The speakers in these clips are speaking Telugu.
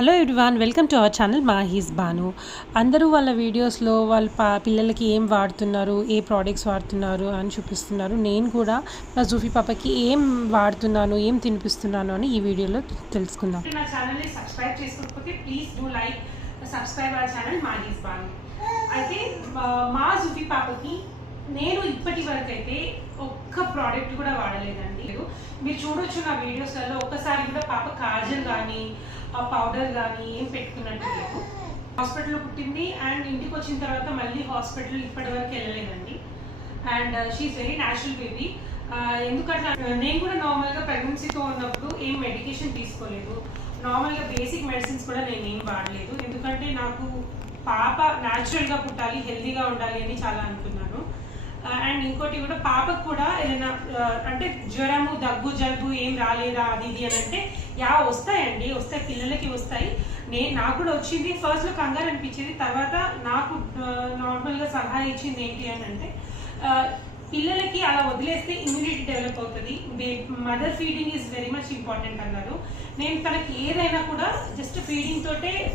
Hello everyone, welcome to our channel Mahi's Banu. అందరూ వాళ్ళ వీడియోస్లో వాళ్ళ పిల్లలకి ఏం వాడుతున్నారు, ఏ ప్రోడక్ట్స్ వాడుతున్నారు అని చూపిస్తున్నారు. నేను కూడా నా జూఫీ పాపకి ఏం వాడుతున్నాను, ఏం తినిపిస్తున్నాను అని ఈ వీడియోలో తెలుసుకుందాం. నా ఛానల్ని సబ్స్క్రైబ్ చేసుకోకపోతే please do like subscribe our channel Mahi's Banu. అయితే మా జూఫీ పాపకి నేను ఇప్పటి వరకు అయితే ఒక్క ప్రోడక్ట్ కూడా వాడలేదండి. మీరు చూడొచ్చు నా వీడియోస్లలో ఒక్కసారి కూడా పాప కాజల్ కానీ పౌడర్ కానీ ఏం పెట్టుకున్నట్టు లేదు. హాస్పిటల్లో పుట్టింది అండ్ ఇంటికి వచ్చిన తర్వాత మళ్ళీ హాస్పిటల్ ఇప్పటి వరకు వెళ్ళలేదండి. And she's very natural baby. ఎందుకంటే నేను కూడా నార్మల్గా ప్రెగ్నెన్సీతో ఉన్నప్పుడు ఏం మెడికేషన్ తీసుకోలేదు, నార్మల్గా బేసిక్ మెడిసిన్స్ కూడా నేను ఏం వాడలేదు. ఎందుకంటే నాకు పాప న్యాచురల్గా పుట్టాలి, హెల్తీగా ఉండాలి అని చాలా అనుకున్నాను. అండ్ ఇంకోటి కూడా పాపకు కూడా ఏదైనా అంటే జ్వరము, దగ్గు, జలుబు ఏం రాలేదా అది ఇది అని అంటే వస్తాయండి, వస్తాయి, పిల్లలకి వస్తాయి. నాకు కూడా వచ్చింది. ఫస్ట్లో కంగారు అనిపించేది, తర్వాత నాకు నార్మల్గా సలహా ఇచ్చింది ఏంటి అని అంటే పిల్లలకి అలా వదిలేస్తే ఇమ్యూనిటీ డెవలప్ అవుతుంది, mother feeding is very much important అన్నారు. నేను తనకి ఏదైనా కూడా జస్ట్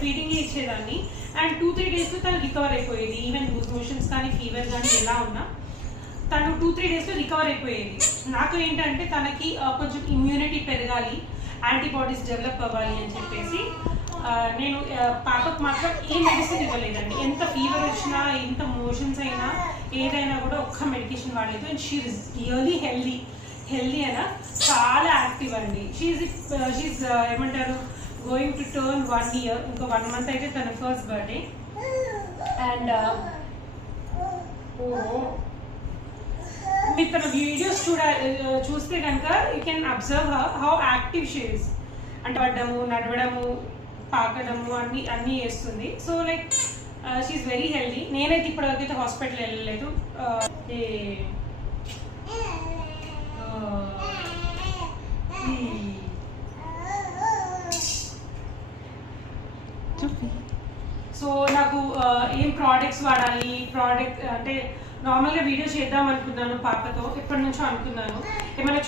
ఫీడింగే ఇచ్చేదాన్ని. అండ్ 2-3 డేస్లో తను రికవర్ అయిపోయేది. ఈవెన్ లూజ్ మోషన్స్ కానీ ఫీవర్ కానీ ఎలా ఉన్నా తను 2-3 డేస్లో రికవర్ అయిపోయేది. నాకు ఏంటంటే తనకి కొంచెం ఇమ్యూనిటీ పెరగాలి, యాంటీబాడీస్ డెవలప్ అవ్వాలి అని చెప్పేసి నేను పాపకు మాత్రం ఏ మెడిసిన్ ఇవ్వలేదండి. ఎంత ఫీవర్ వచ్చినా, ఎంత మోషన్స్ అయినా, ఏదైనా కూడా ఒక్క మెడికేషన్ వాడలేదు. And she is really healthy అయినా చాలా యాక్టివ్ అండి. షీఈ్ ఏమంటారు, గోయింగ్ టు టర్న్ 1 year. ఇంకో 1 month అయితే తన ఫస్ట్ బర్త్డే. అండ్ మీరు తన వీడియోస్ చూస్తే కనుక you can observe how active she is. అంటే పడ్డము, నడవడము, పాకడము అన్నీ చేస్తుంది. So like she's very healthy. నేనైతే ఇప్పటివరకైతే హాస్పిటల్ వెళ్ళలేదు. సో నాకు ఏం ప్రోడక్ట్స్ వాడాలి, అంటే నార్మల్గా వీడియో చేద్దాం అనుకున్నాను పాపతో, ఎప్పటి నుంచో అనుకున్నాను. ఏమైనా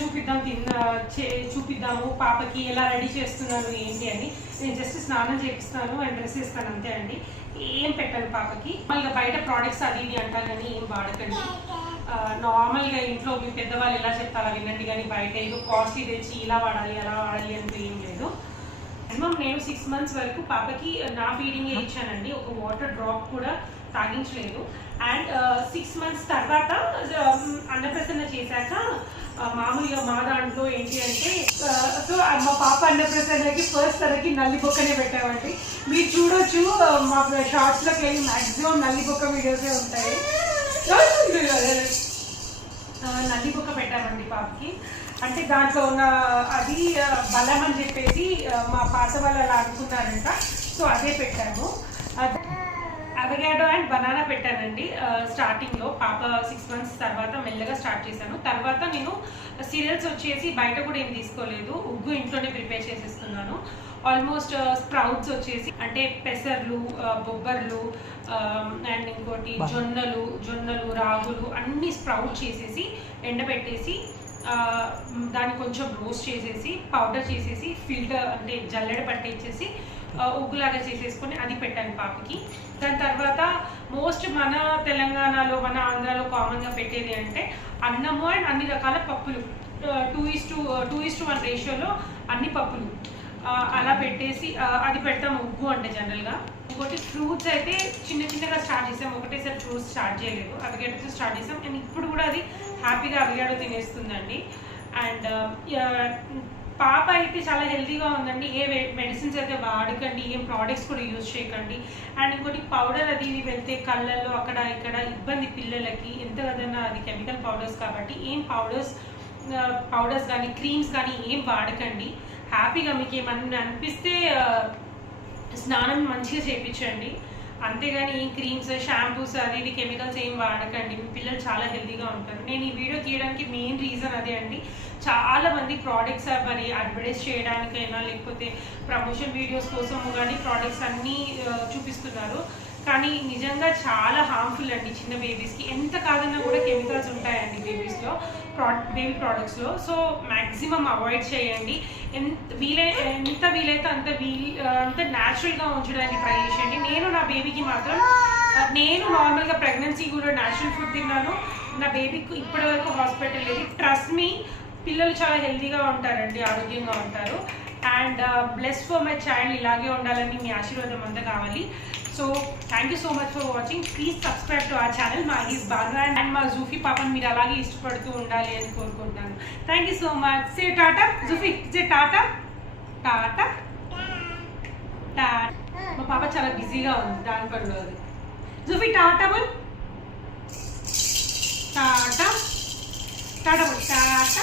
చూపిద్దాము పాపకి ఎలా రెడీ చేస్తున్నాను ఏంటి అని. నేను జస్ట్ స్నానం చేపిస్తాను అండ్ డ్రెస్ వేస్తాను అంతే అండి, ఏం పెట్టాను పాపకి. నార్మల్గా బయట ప్రోడక్ట్స్ అది ఇది అంటారు కానీ ఏం వాడకండి. నార్మల్గా ఇంట్లో మీ పెద్దవాళ్ళు ఎలా చెప్తారా వినండి, కానీ బయట ఏదో కాస్ట్లీ తెచ్చి ఇలా వాడాలి అలా వాడాలి అంటూ ఏం లేదు. మినిమం నేను 6 months వరకు పాపకి నా ఫీడింగే ఇచ్చానండి, ఒక వాటర్ డ్రాప్ కూడా తాగించలేదు. అండ్ 6 months తర్వాత అన్నప్రసన్న చేశాక మామూలుగా మా దాంట్లో ఏంటి అంటే సో మా పాప అన్నప్రసన్నకి ఫస్ట్ తనకి నల్లి బొక్కనే పెట్టామండి. మీరు చూడొచ్చు మా షార్ట్స్లోకి వెళ్ళి మ్యాక్సిమం నల్లి బొక్క వీడియోసే ఉంటాయి. నల్లి బొక్క పెట్టామండి పాపకి. అంటే దాంట్లో ఉన్న అది బలం అని చెప్పేసి మా పాత వాళ్ళు అలా అనుకున్నారంట. సో అదే పెట్టాము. అవగాడో అండ్ బనానా పెట్టానండి స్టార్టింగ్లో. పాప 6 months తర్వాత మెల్లగా స్టార్ట్ చేశాను. తర్వాత నేను సీరియల్స్ వచ్చేసి బయట కూడా ఏం తీసుకోలేదు, ఉగ్గు ఇంట్లోనే ప్రిపేర్ చేసేస్తున్నాను. ఆల్మోస్ట్ స్ప్రౌట్స్ వచ్చేసి అంటే పెసర్లు, బొబ్బర్లు అండ్ ఇంకోటి జొన్నలు, రాగులు అన్నీ స్ప్రౌట్ చేసేసి ఎండబెట్టేసి దాన్ని కొంచెం రోస్ట్ చేసేసి పౌడర్ చేసేసి ఫిల్టర్ అంటే జల్లెడ పట్టేసేసి ఉగ్గులాగా చేసేసుకొని అది పెట్టాను పాపకి. దాని తర్వాత మోస్ట్ మన తెలంగాణలో, మన ఆంధ్రాలో కామన్గా పెట్టేది అంటే అన్నము అండ్ అన్ని రకాల పప్పులు, 2:1 రేషియోలో అన్ని పప్పులు అలా పెట్టేసి అది పెడతాం ఉగ్గు అంటే జనరల్గా. ఇంకోటి ఫ్రూట్స్ అయితే చిన్నగా స్టార్ట్ చేసాం, ఒకటేసారి ఫ్రూట్స్ స్టార్ట్ చేయలేదు, అవగాడోతో స్టార్ట్ చేసాం. అండ్ ఇప్పుడు కూడా అది హ్యాపీగా అవగాడో తినేస్తుందండి. అండ్ పాప అయితే చాలా హెల్తీగా ఉందండి. ఏ మెడిసిన్స్ అయితే వాడకండి, ఏం ప్రోడక్ట్స్ కూడా యూజ్ చేయకండి. అండ్ ఇంకోటి పౌడర్ అది ఇది వెళ్తే కళ్ళల్లో అక్కడ ఇక్కడ ఇబ్బంది పిల్లలకి, ఎంత కదన్నా అది కెమికల్ పౌడర్స్ కాబట్టి ఏం పౌడర్స్ కానీ క్రీమ్స్ కానీ ఏం వాడకండి. హ్యాపీగా మీకు ఏమన్నా అనిపిస్తే స్నానం మంచిగా చేయించండి, అంతేగాని ఈ క్రీమ్స్, షాంపూస్ అది ఇది కెమికల్స్ ఏం వాడకండి. మీ పిల్లలు చాలా హెల్తీగా ఉంటారు. నేను ఈ వీడియో తీయడానికి మెయిన్ రీజన్ అదే అండి. చాలా మంది ప్రోడక్ట్స్ మరి అడ్వర్టైజ్ చేయడానికైనా లేకపోతే ప్రమోషన్ వీడియోస్ కోసము కానీ ప్రోడక్ట్స్ అన్నీ చూపిస్తున్నారు, కానీ నిజంగా చాలా హార్మ్ఫుల్ అండి చిన్న బేబీస్కి. ఎంత కాదన్నా కూడా కెమికల్స్ ఉంటాయండి బేబీస్లో, బేబీ ప్రోడక్ట్స్లో. సో మ్యాక్సిమం అవాయిడ్ చేయండి. ఎంత వీలైతే అంత న్యాచురల్గా ఉంచడానికి ట్రై చేయండి. నేను నా బేబీకి మాత్రం నేను నార్మల్గా ప్రెగ్నెన్సీ కూడా న్యాచురల్ ఫుడ్ తిన్నాను. నా బేబీకి ఇప్పటివరకు హాస్పిటల్ లేదు. ట్రస్ట్ మీ, పిల్లలు చాలా హెల్తీగా ఉంటారండి, ఆరోగ్యంగా ఉంటారు. And bless for my child ఇలాగే ఉండాలని మీ ఆశీర్వాదం అంతా కావాలి. So thank you so much for watching. Please subscribe to our channel Mahi's Banu. And మా జూఫీ పాపని మీరు అలాగే ఇష్టపడుతూ ఉండాలి అని కోరుకుంటున్నాను. Thank you so much. Say tata Zufi, say tata. Tata tata. మా పాప చాలా బిజీగా ఉంది, దాని పనిలో అది. జూఫీ టాటా బోల్. టాటా టాటా బోల్. టాటా.